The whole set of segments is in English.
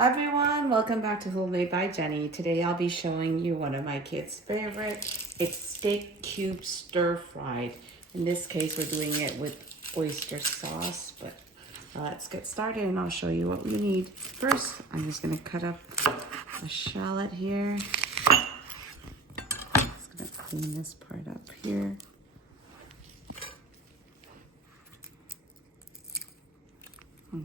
Hi everyone, welcome back to Homemade by Jenny. Today I'll be showing you one of my kids' favorite. It's steak cube stir fried. In this case we're doing it with oyster sauce, but let's get started and I'll show you what we need. First, I'm just going to cut up a shallot here. Just going to clean this part up here. Okay.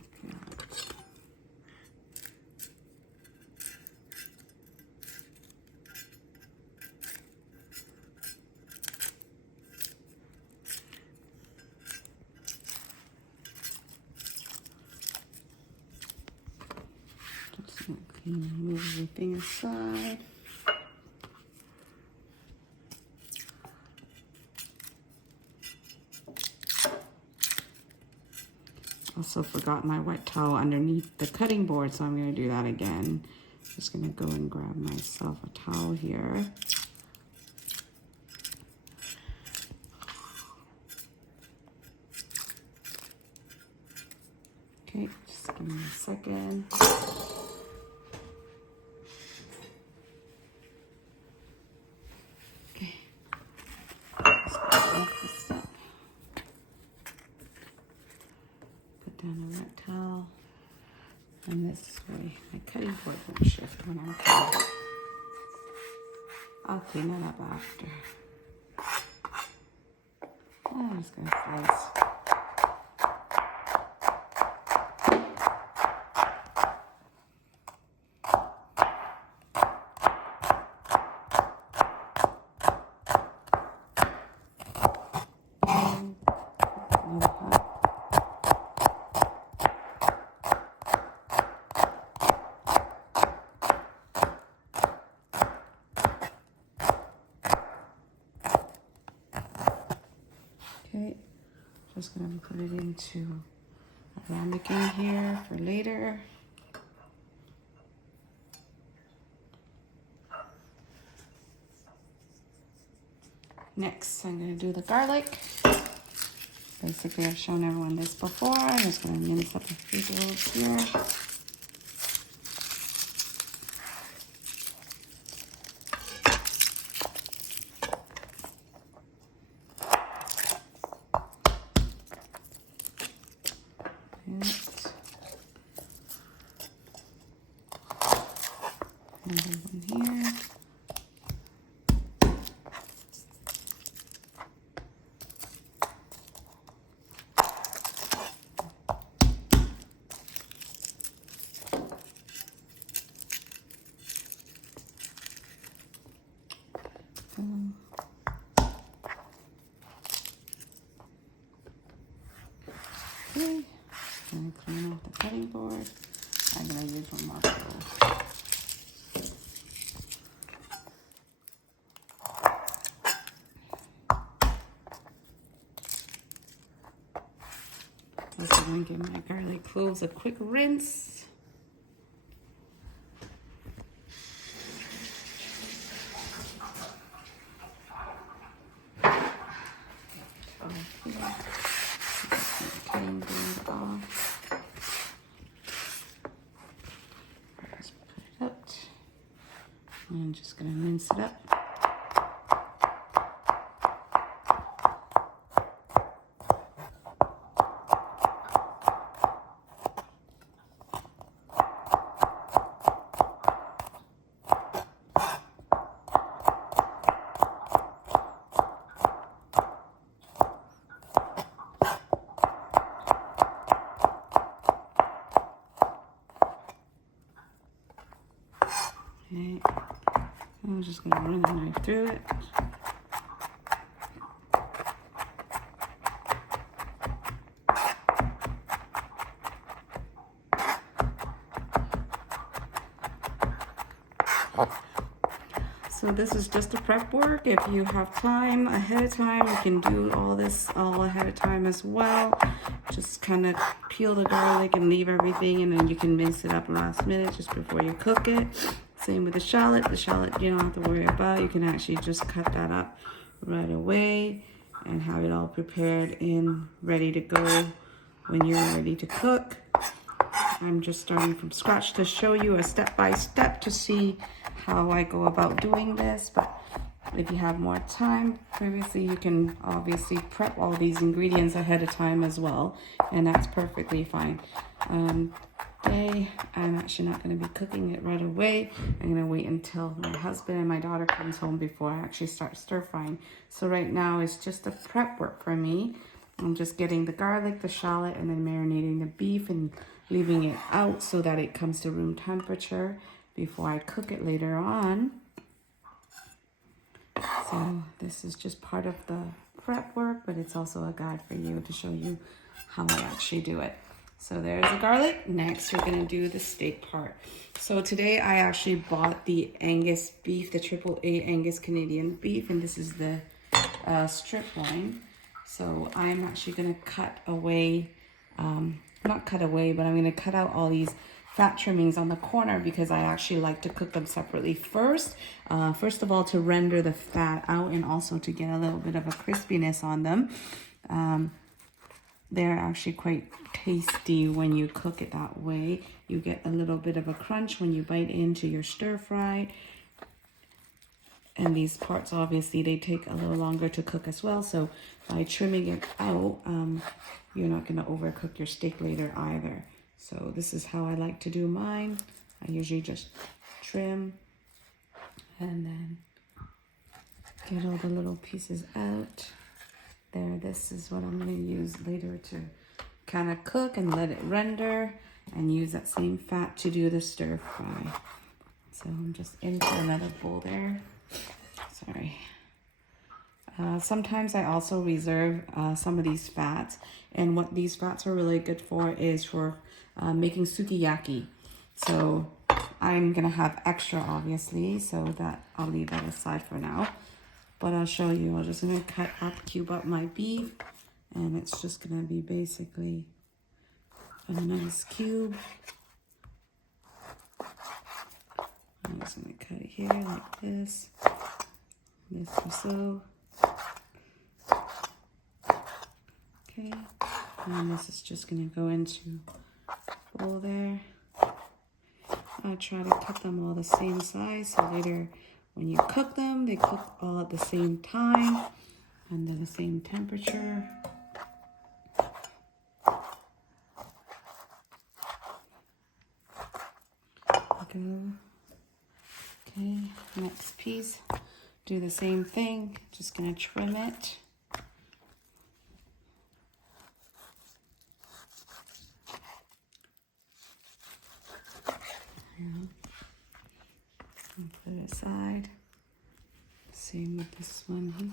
Just going to move everything aside. Also forgot my wet towel underneath the cutting board, so I'm going to do that again. Just going to go and grab myself a towel here. Okay, just give me a second. Okay, just wrap this up. Put down a wet towel, and this way my cutting board won't shift when I'm cutting. I'll clean it up after. I'm just gonna slice. Okay, just gonna put it into aromatics here for later. Next, I'm gonna do the garlic. Basically, I've shown everyone this before. I'm just gonna mince up a few cloves here. Another one here. Okay, I'm going to clean off the cutting board. I'm going to use one more bowl. Also going to give my garlic cloves a quick rinse. Cutting board off. Just put it out. And I'm just going to mince it up. Okay, I'm just going to run the knife through it. So this is just a prep work. If you have time ahead of time, you can do all this all ahead of time as well. Just kind of peel the garlic and leave everything, and then you can mince it up last minute just before you cook it. Same with the shallot. The shallot you don't have to worry about. You can actually just cut that up right away and have it all prepared and ready to go when you're ready to cook. I'm just starting from scratch to show you a step-by-step to see how I go about doing this. But if you have more time, previously you can obviously prep all these ingredients ahead of time as well, and that's perfectly fine. Today, I'm actually not going to be cooking it right away. I'm going to wait until my husband and my daughter comes home before I actually start stir frying. So right now it's just a prep work for me. I'm just getting the garlic, the shallot, and then marinating the beef and leaving it out so that it comes to room temperature before I cook it later on. So this is just part of the prep work, but it's also a guide for you to show you how I actually do it. So there's the garlic. Next, we're gonna do the steak part. So today I actually bought the Angus beef, the AAA Angus Canadian beef, and this is the strip loin. So I'm actually gonna cut away, not cut away, but I'm gonna cut out all these fat trimmings on the corner because I actually like to cook them separately first. First of all, to render the fat out and also to get a little bit of a crispiness on them. They're actually quite tasty when you cook it that way. You get a little bit of a crunch when you bite into your stir fry. And these parts, obviously, they take a little longer to cook as well. So by trimming it out, you're not going to overcook your steak later either. So this is how I like to do mine. I usually just trim and then get all the little pieces out. There, this is what I'm going to use later to kind of cook and let it render and use that same fat to do the stir fry. So I'm just into another bowl there. Sorry. Sometimes I also reserve some of these fats, and what these fats are really good for is for making sukiyaki. So I'm gonna have extra, obviously, so that I'll leave that aside for now. But I'll show you. I'm just gonna cube up my beef, and it's just gonna be basically a nice cube. I'm just gonna cut it here like this. This or so. Okay, and this is just gonna go into a bowl there. I try to cut them all the same size so later when you cook them, they cook all at the same time and they're the same temperature. Go. Okay, next piece. Do the same thing. Just gonna trim it. And put it aside. Same with this one here.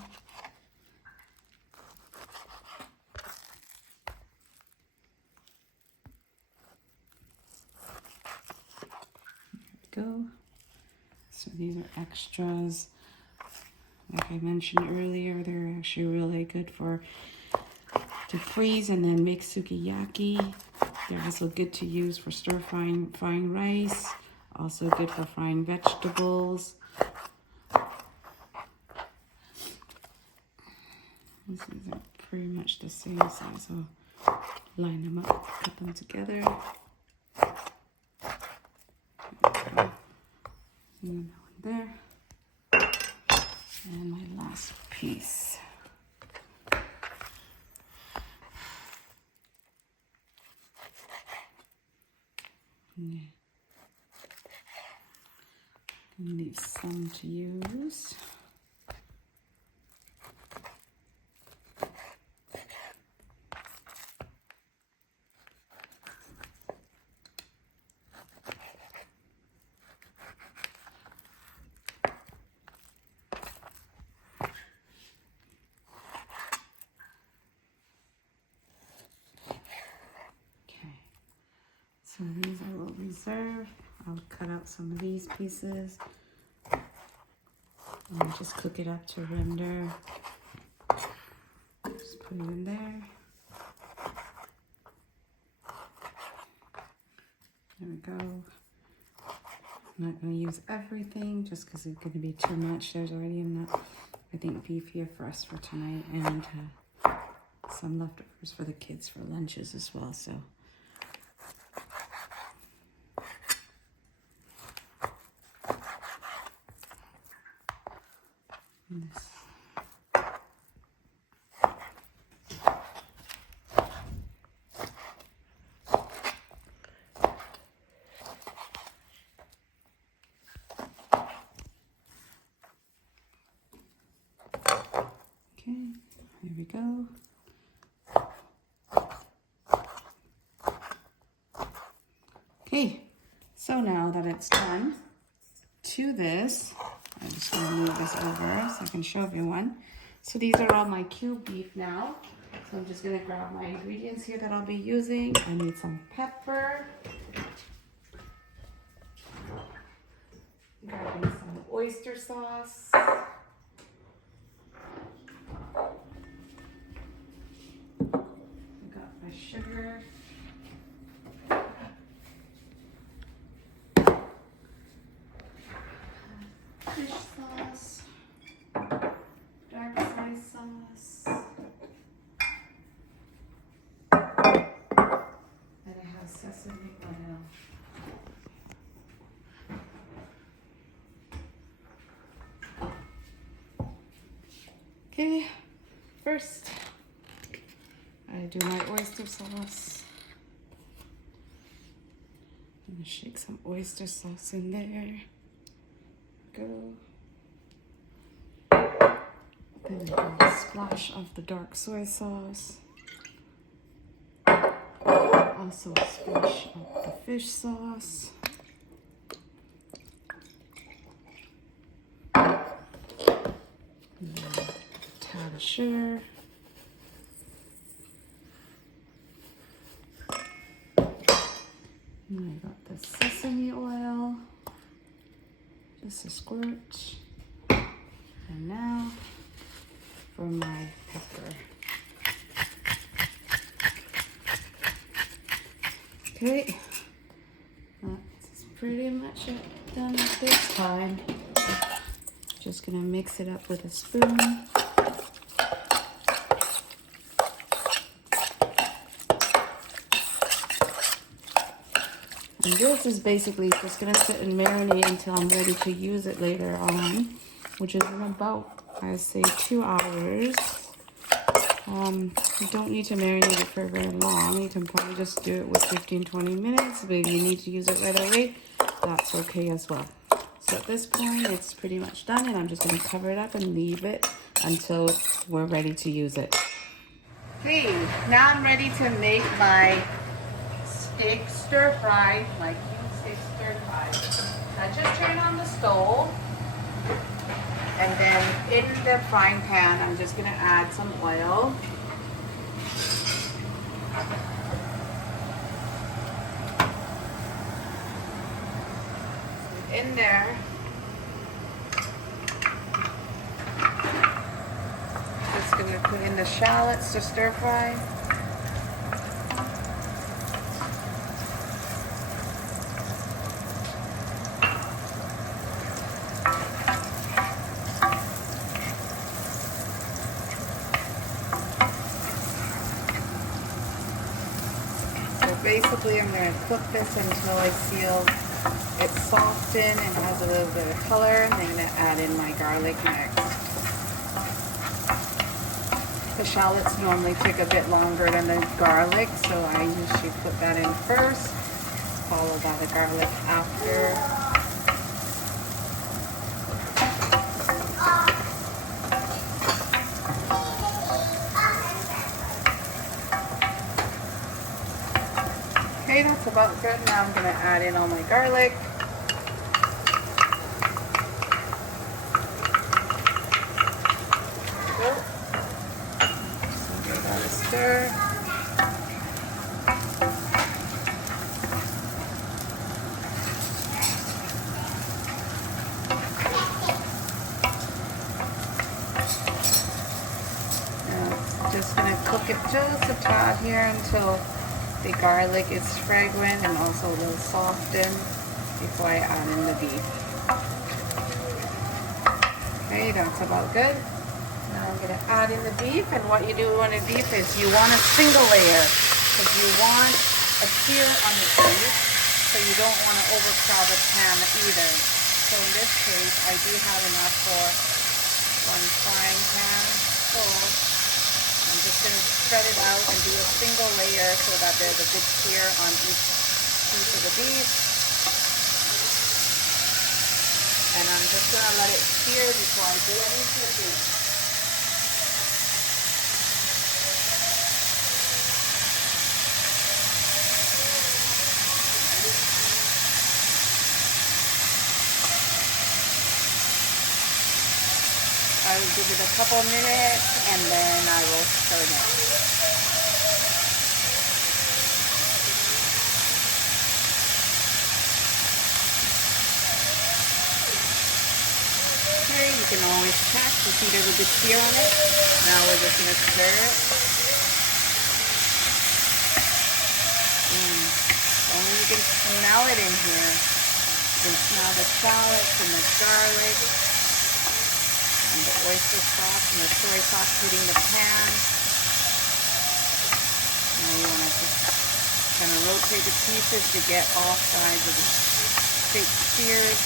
There we go. So these are extras. Like I mentioned earlier, they're actually really good to freeze and then make sukiyaki. They're also good to use for stir frying rice. Also good for frying vegetables. These are pretty much the same size, so line them up, cut them together. And that one there. And my last piece. Yeah. And leave some to use. So these I will reserve. I'll cut out some of these pieces and just cook it up to render. Just put it in there. There we go. I'm not going to use everything just because it's going to be too much. There's already enough, I think, beef here for us for tonight, and some leftovers for the kids for lunches as well. So There we go. Okay, so now that it's done, to this, I'm just going to move this over so I can show everyone. So these are all my cube beef now. So I'm just going to grab my ingredients here that I'll be using. I need some pepper. Grabbing some oyster sauce. Got my sugar. Fish sauce. Dark soy sauce. And it has sesame oil. Okay, first I do my oyster sauce. I'm gonna shake some oyster sauce in there. Go. Then I do a splash of the dark soy sauce. Also a splash of the fish sauce. And then a tad of sugar. And I got the sesame oil. Just a squirt. And now for my pepper. Okay, that's pretty much it done at this time. Just gonna mix it up with a spoon. And this is basically just gonna sit and marinate until I'm ready to use it later on, which is in about, I say, 2 hours. You don't need to marinate it for very long. You can probably just do it with 15-20 minutes. But if you need to use it right away, that's okay as well. So at this point, it's pretty much done, and I'm just gonna cover it up and leave it until we're ready to use it. Okay, now I'm ready to make my steak stir fry, like cube steak stir fry. I just turn on the stove, and then in the frying pan, I'm just gonna add some oil. In there, just gonna put in the shallots to stir fry. Basically, I'm going to cook this until I feel it softened and has a little bit of color, and then I'm going to add in my garlic next. The shallots normally take a bit longer than the garlic, so I usually put that in first, followed by the garlic after. Okay, that's about good. Now I'm going to add in all my garlic. Just give that a stir. Now, just going to cook it just a tad here until the garlic is fragrant and also a little softened before I add in the beef. Okay, that's about good. Now I'm going to add in the beef, and what you do on a beef is you want a single layer because you want a sear on the beef, so you don't want to overcrowd the pan either. So in this case, I do have enough for one frying pan full. I'm just going to spread it out and do a single layer so that there's a good sear on each piece of the beef. And I'm just going to let it sear before I do any cooking. I will give it a couple minutes and then I will turn it. Here you can always check to see there's a good sear on it. Now we're just going to stir it. Only you can smell it in here. You can smell the shallots and the garlic and the oyster sauce and the soy sauce hitting the pan. Now you want to just kind of rotate the pieces to get all sides of the steak seared.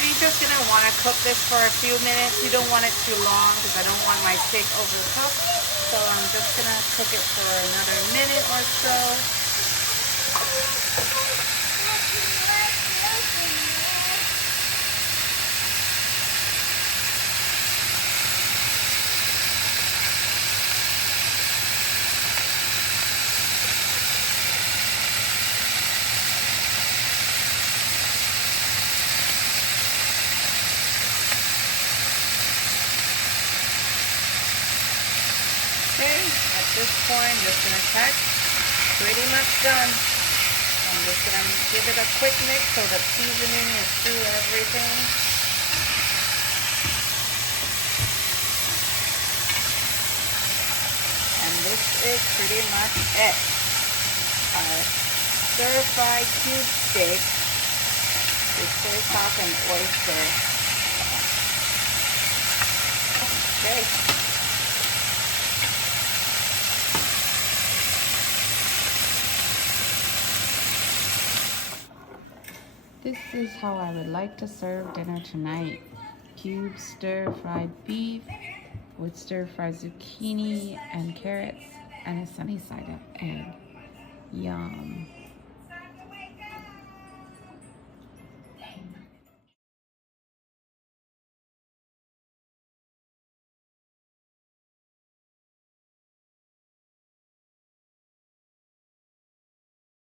You're just going to want to cook this for a few minutes. You don't want it too long because I don't want my steak overcooked. So I'm just going to cook it for another minute or so. Okay, at this point, I'm just going to check. Pretty much done. I'm just going to give it a quick mix so the seasoning is through everything. And this is pretty much it. Our stir-fried cube steak with soy sauce and oyster. Okay. This is how I would like to serve dinner tonight. Cube stir-fried beef with stir-fried zucchini and carrots and a sunny side up egg. Yum.